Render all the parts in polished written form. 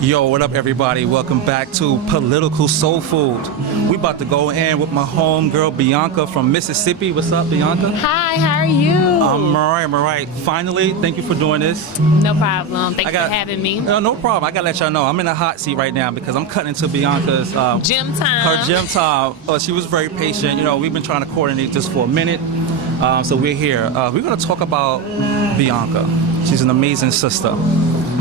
Yo, what up everybody? Welcome back to Political Soul Food. We about to go in with my homegirl Bianca from Mississippi. What's up, Bianca? Hi, how are you? I'm alright. Finally, thank you for doing this. No problem. Thanks for having me. No problem. I gotta let y'all know I'm in a hot seat right now because I'm cutting into Bianca's gym time. Her gym time. She was very patient. You know, we've been trying to coordinate this for a minute. So we're here. We're gonna talk about Bianca. She's an amazing sister.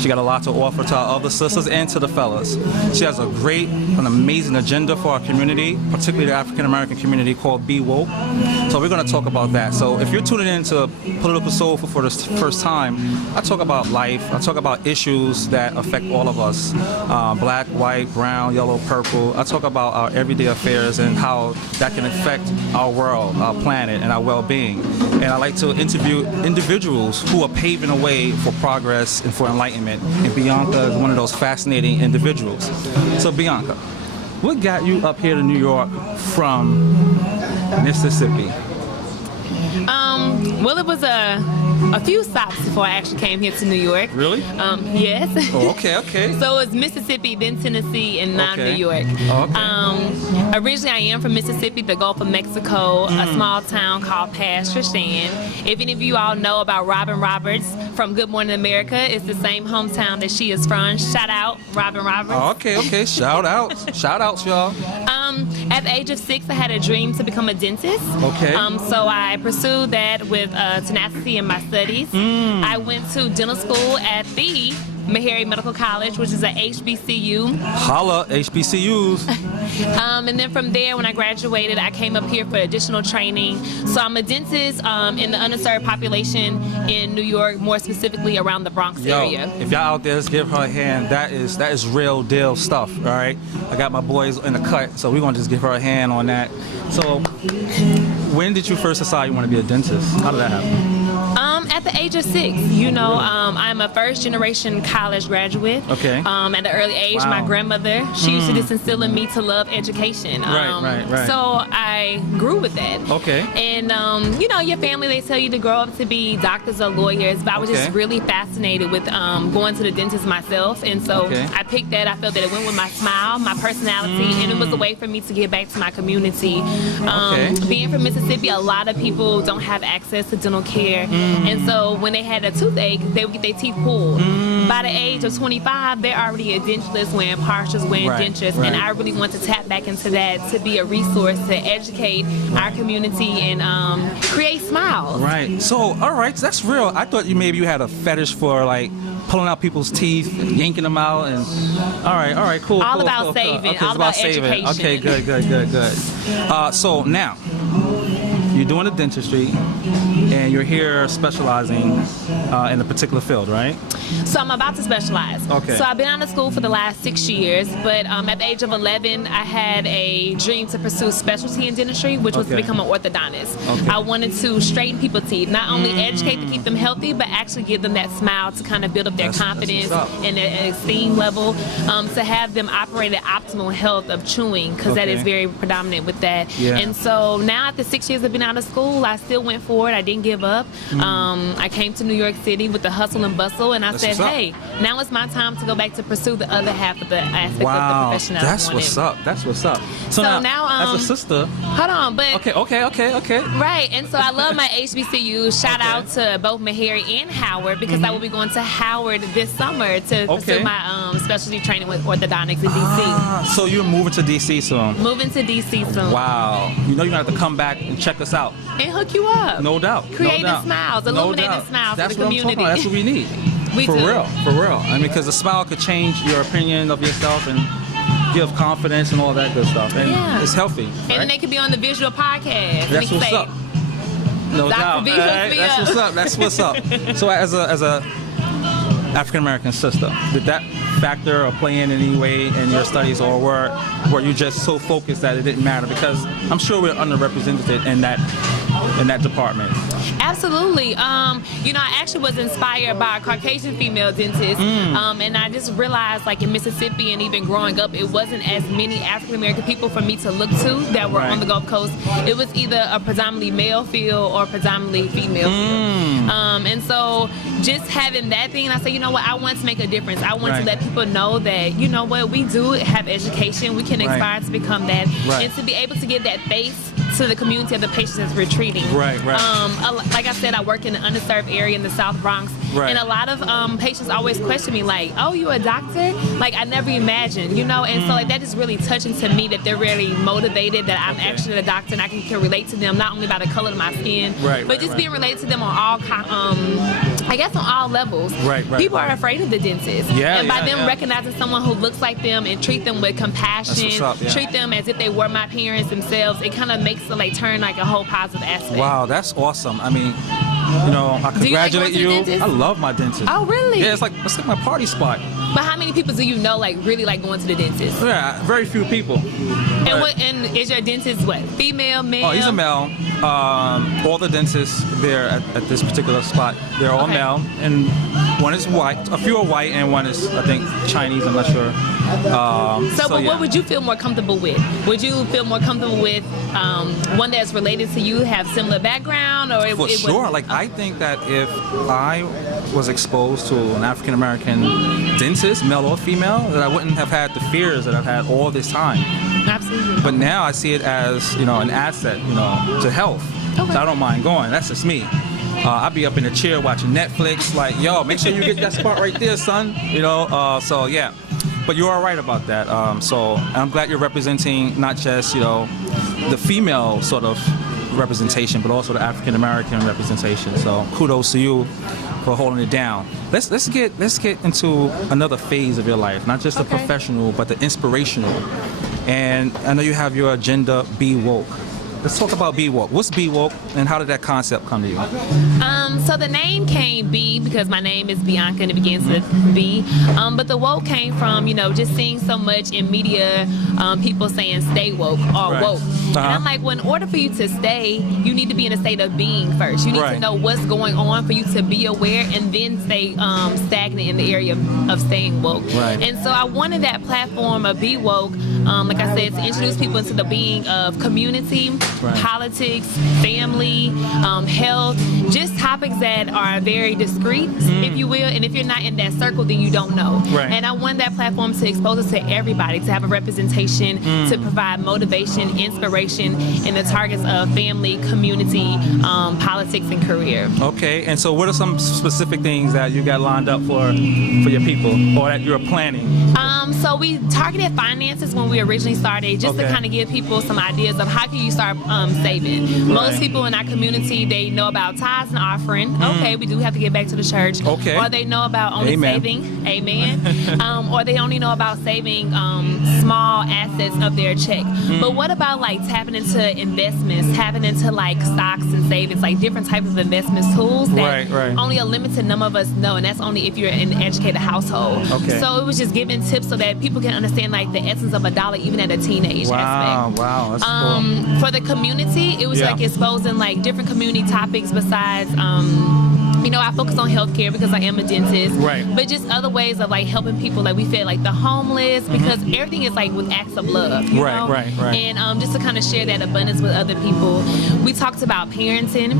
She got a lot to offer to our other sisters and to the fellas. She has an amazing agenda for our community, particularly the African American community, called BeeWoke. So we're going to talk about that. So if you're tuning in to Political Soul for the first time, I talk about life. I talk about issues that affect all of us, black, white, brown, yellow, purple. I talk about our everyday affairs and how that can affect our world, our planet, and our well-being. And I like to interview individuals who are paving the way for progress and for enlightenment. And Bianca is one of those fascinating individuals. So Bianca, what got you up here to New York from Mississippi? Well, it was a few stops before I actually came here to New York. Really? Yes. Oh, okay. So it was Mississippi, then Tennessee, and now New York. Oh, okay. Originally, I am from Mississippi, the Gulf of Mexico, a small town called Pasture Shan. If any of you all know about Robin Roberts from Good Morning America, it's the same hometown that she is from. Shout out, Robin Roberts. Oh, okay. Shout outs, y'all. At the age of 6, I had a dream to become a dentist. Okay. So I pursued that with tenacity in my studies. I went to dental school at the Meharry Medical College, which is a HBCU. Holla, HBCUs. And then from there, when I graduated, I came up here for additional training. So I'm a dentist in the underserved population in New York, more specifically around the Bronx area. If y'all out there, let's give her a hand. That is real deal stuff, all right? I got my boys in the cut, so we're gonna just give her a hand on that. So, when did you first decide you want to be a dentist? How did that happen? At the age of 6, you know, I'm a first-generation college graduate. Okay. At an early age, my grandmother, she used to just instill in me to love education. Right. So I grew with that. Okay. And, you know, your family, they tell you to grow up to be doctors or lawyers, but I was just really fascinated with going to the dentist myself. And so I picked that. I felt that it went with my smile, my personality, and it was a way for me to give back to my community. Being from Mississippi, a lot of people don't have access to dental care. And so when they had a toothache, they would get their teeth pulled. By the age of 25, they're already a dentist, wearing partials, wearing dentures, and I really want to tap back into that to be a resource to educate our community and create smiles. Right. So, all right, that's real. I thought maybe you had a fetish for like pulling out people's teeth, yanking them out, and all right, cool. All about saving. Okay, all about education. Okay, good. So now, you're doing the dentistry, and you're here specializing in a particular field, right? So I'm about to specialize. Okay. So I've been out of school for the last 6 years, but at the age of 11, I had a dream to pursue specialty in dentistry, which was to become an orthodontist. I wanted to straighten people's teeth, not only educate to keep them healthy, but actually give them that smile to kind of build up their confidence and their esteem level, to have them operate at optimal health of chewing, because that is very predominant with that. And so now after 6 years of being out of school, I still went forward. I didn't give up. I came to New York City with the hustle and bustle, and I said, hey, now it's my time to go back to pursue the other half of the aspect of the profession that that's I wanted. That's what's up. So now as a sister. Hold on, but okay. Right, and so I love my HBCU. Shout out to both Meharry and Howard, because I will be going to Howard this summer to pursue my specialty training with orthodontics in DC. So you're moving to DC soon? Moving to DC soon. Wow. You know you're gonna have to come back and check us out. And hook you up. No doubt. Creative smiles, illuminating smiles for the community. That's what we need. For real. I mean, because a smile could change your opinion of yourself and give confidence and all that good stuff. And it's healthy. And then they could be on the visual podcast. That's what's up. No doubt. That's what's up. So as a African American sister, did that factor or play in any way in your studies, or were you just so focused that it didn't matter? Because I'm sure we're underrepresented in that department. Absolutely. You know, I actually was inspired by a Caucasian female dentist, and I just realized, like in Mississippi and even growing up, it wasn't as many African American people for me to look to that were on the Gulf Coast. It was either a predominantly male field or predominantly female field. And so just having that thing, I said, you know what, I want to make a difference. I want to let people know that, you know what, we do have education. We can aspire to become that, and to be able to give that face to the community of the patients that's we're treating. Like I said, I work in an underserved area in the South Bronx, and a lot of patients always question me like, oh, you a doctor? Like, I never imagined, you know, and so like that is really touching to me that they're really motivated, that I'm actually a doctor and I can relate to them not only by the color of my skin, but just being related to them on all, I guess on all levels. People are afraid of the dentist, and by them recognizing someone who looks like them and treat them with compassion, treat them as if they were my parents themselves, it kind of makes it like turn like a whole positive aspect. Wow, that's awesome. I mean, you know, I congratulate you. I love my dentist. Oh, really? Yeah, it's like my party spot. But how many people do you know like really like going to the dentist? Yeah, very few people. And is your dentist what? Female, male? Oh, he's a male. All the dentists there at this particular spot, they're all male, and one is white. A few are white, and one is, I think, Chinese. I'm not sure. But what would you feel more comfortable with? Would you feel more comfortable with one that's related to you, have similar background, or for sure? Like, I think that if I was exposed to an African American dentist, male or female, that I wouldn't have had the fears that I've had all this time. Absolutely. But now I see it as, you know, an asset, you know, to health. So I don't mind going. That's just me. I'd be up in a chair watching Netflix, like, yo, make sure you get that spot right there, son. You know, so yeah. But you are right about that. So I'm glad you're representing not just, you know, the female sort of representation, but also the African American representation. So kudos to you for holding it down. Let's get into another phase of your life, not just the professional, but the inspirational. And I know you have your agenda, BeeWoke. Let's talk about BeeWoke. What's BeeWoke, and how did that concept come to you? So the name came B because my name is Bianca and it begins with B. But the woke came from, you know, just seeing so much in media, people saying stay woke or woke. And I'm like, well, in order for you to stay, you need to be in a state of being first. You need to know what's going on for you to be aware and then stay stagnant in the area of staying woke. And so I wanted that platform of BeeWoke, like I said, to introduce people into the being of community, politics, family, health, just topics that are very discreet, if you will, and if you're not in that circle, then you don't know. And I want that platform to expose us to everybody, to have a representation, to provide motivation, inspiration in the targets of family, community, politics, and career. Okay, and so what are some specific things that you got lined up for your people, or that you're planning? So we targeted finances when we originally started, just to kind of give people some ideas of how can you start saving. Most people in our community, they know about tithes and offering. Okay, we do have to get back to the church. Or they know about only saving. Amen. Or they only know about saving small assets of their check. But what about like tapping into investments, tapping into like stocks and savings, like different types of investment tools that only a limited number of us know, and that's only if you're in an educated household. So it was just giving tips so that people can understand like the essence of a dollar even at a teenage aspect. Wow, that's cool. For the community, it was like exposing like different community topics besides you know, I focus on healthcare because I am a dentist, but just other ways of like helping people, like we fed like the homeless, because everything is like with acts of love, you know? And just to kind of share that abundance with other people. We talked about parenting.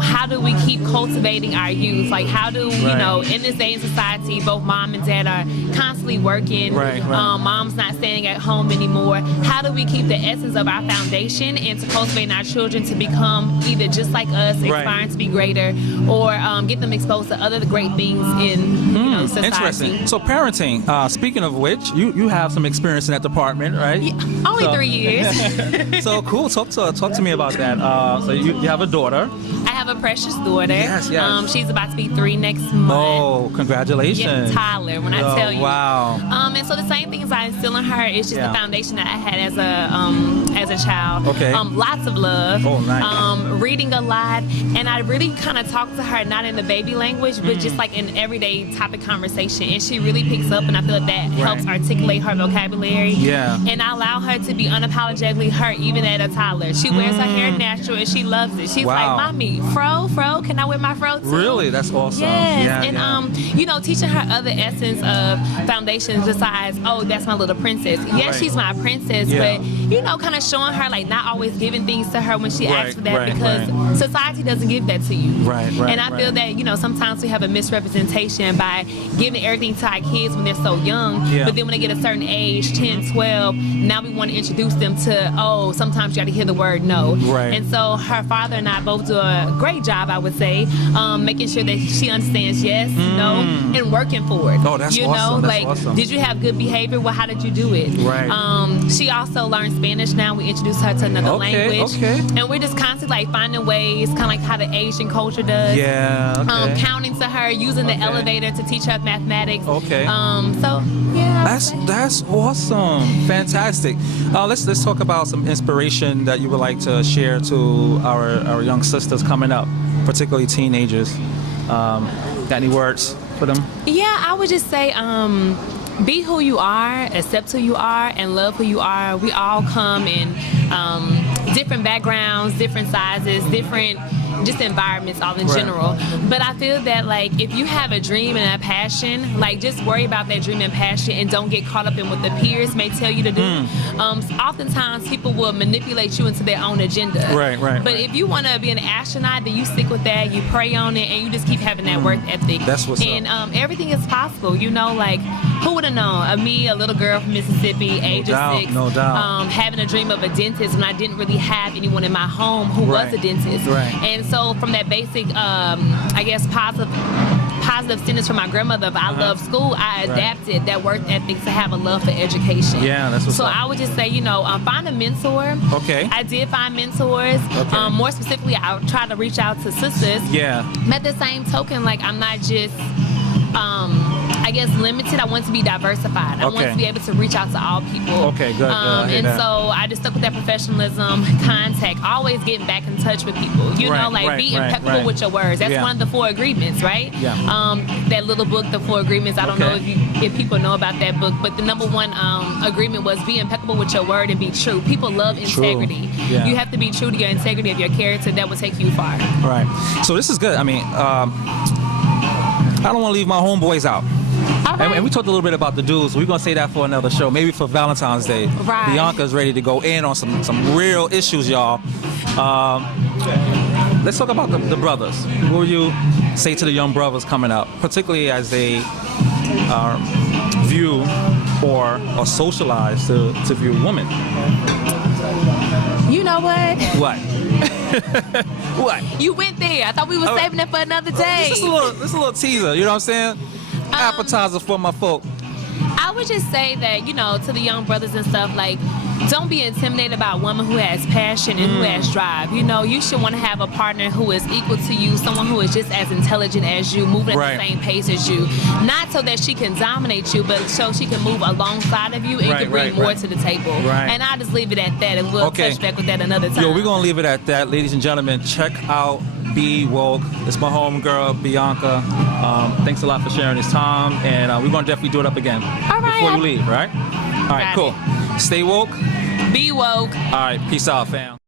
How do we keep cultivating our youth? Like how do, you know, in this day in society, both mom and dad are constantly working. Mom's not staying at home anymore. How do we keep the essence of our foundation and to cultivate our children to become either just like us, aspiring to be greater, or get them exposed to other great things in you know, society. Interesting. So parenting, speaking of which, you have some experience in that department, right? Yeah, only 3 years. So cool. Talk to me about that. So you have a daughter. I have a precious daughter. Yes. She's about to be 3 next month. Oh, congratulations. Yeah, Tyler, when I tell you. Wow. And so the same things I instill in her is just the foundation that I had as a child. Lots of love. Oh, nice. Reading a lot, and I really kind of talk to her not in the baby language, but just like in everyday topic conversation, and she really picks up, and I feel like that helps articulate her vocabulary. And I allow her to be unapologetically her, even at a toddler. She wears her hair natural, and she loves it. She's like, "Mommy, fro. Can I wear my fro too? Really? That's awesome. Yes, Yeah, and yeah. you know, teaching her other essence of foundations besides, oh, that's my little princess. Yes, Right. she's my princess, Yeah. but you know, kind of showing her like not always giving things to her when she Right, asks for that right, because right. society doesn't give that to you. Right. And I feel that, you know, sometimes we have a misrepresentation by giving everything to our kids when they're so young, Yeah. but then when they get a certain age, 10, 12, now we want to introduce them to, oh, sometimes you got to hear the word no. Right. And so her father and I both do a great job, I would say, making sure that she understands yes, no, and working for it. Oh, that's you awesome. know, That's like, awesome. did you have good behavior? Well, how did you do it? Right. She also learned Spanish now. We introduced her to another language. Okay. And we're just constantly like finding ways, kind of like how the Asian culture does. Yeah. Okay. Counting to her, using the elevator to teach her mathematics. Okay. So yeah. That's awesome. Fantastic. Let's talk about some inspiration that you would like to share to our young sisters coming up, particularly teenagers. Got any words for them? Yeah, I would just say, be who you are, accept who you are, and love who you are. We all come in different backgrounds, different sizes, different just environments all in general. But I feel that like if you have a dream and a passion, like just worry about that dream and passion and don't get caught up in what the peers may tell you to do. Oftentimes people will manipulate you into their own agenda. Right. But if you want to be an astronaut, then you stick with that, you pray on it, and you just keep having that work ethic. That's what's up. And everything is possible, you know, like who would have known? Me, a little girl from Mississippi, age of 6, no doubt. having a dream of a dentist when I didn't really have anyone in my home who was a dentist. Right. And so from that basic, I guess, positive sentence from my grandmother of I love school, I adapted that work ethic to have a love for education. Yeah, that's what's so up. I would just say, you know, find a mentor. Okay. I did find mentors. Okay. More specifically, I would try to reach out to sisters. Yeah. But at the same token, like I'm not just I guess limited. I want to be diversified. I want to be able to reach out to all people. Okay, good. I hear And that. so I just stuck with that professionalism, contact, always getting back in touch with people. You know, like be impeccable with your words. That's one of the 4 agreements, right? Yeah. That little book, The 4 Agreements. I don't know if people know about that book, but the number 1 agreement was be impeccable with your word and be true. People love integrity. Yeah. You have to be true to your integrity of your character. That will take you far. Right. So this is good. I mean, I don't want to leave my homeboys out. And we talked a little bit about the dudes. We're going to say that for another show, maybe for Valentine's Day. Right. Bianca's ready to go in on some real issues, y'all. Let's talk about the brothers. What would you say to the young brothers coming up, particularly as they view or are socialized to view women? You know what? What? What? You went there. I thought we were saving it for another day. This is a little teaser, you know what I'm saying? Appetizer for my folk. I would just say that, you know, to the young brothers and stuff, like, don't be intimidated by a woman who has passion and who has drive. You know, you should want to have a partner who is equal to you, someone who is just as intelligent as you, moving at the same pace as you. Not so that she can dominate you, but so she can move alongside of you and you can bring more to the table. Right. And I'll just leave it at that, and we'll touch back with that another time. Yo, we're going to leave it at that. Ladies and gentlemen, check out BeeWoke. It's my homegirl, Bianca. Thanks a lot for sharing this time, and we're going to definitely do it up again before you leave, right? All right, cool. Stay woke. Be woke. All right, peace out, fam.